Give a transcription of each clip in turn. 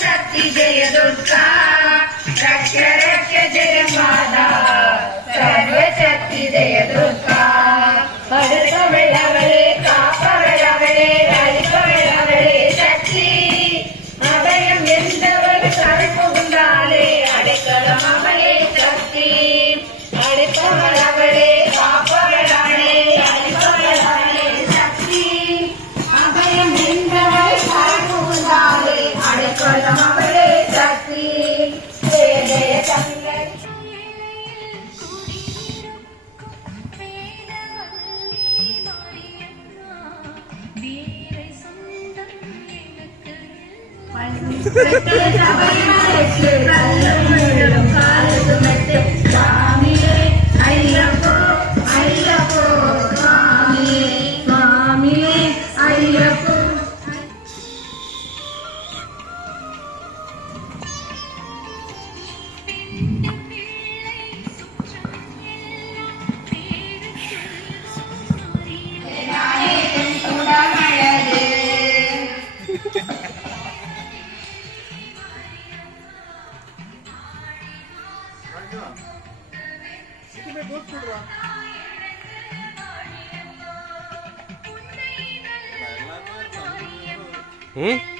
शक्ति जय दुर्गा रक्ष रक्ष जय माता सर्व शक्ति जय दुर्गा Thank you. इसमें बहुत फूट रहा हम्म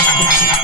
you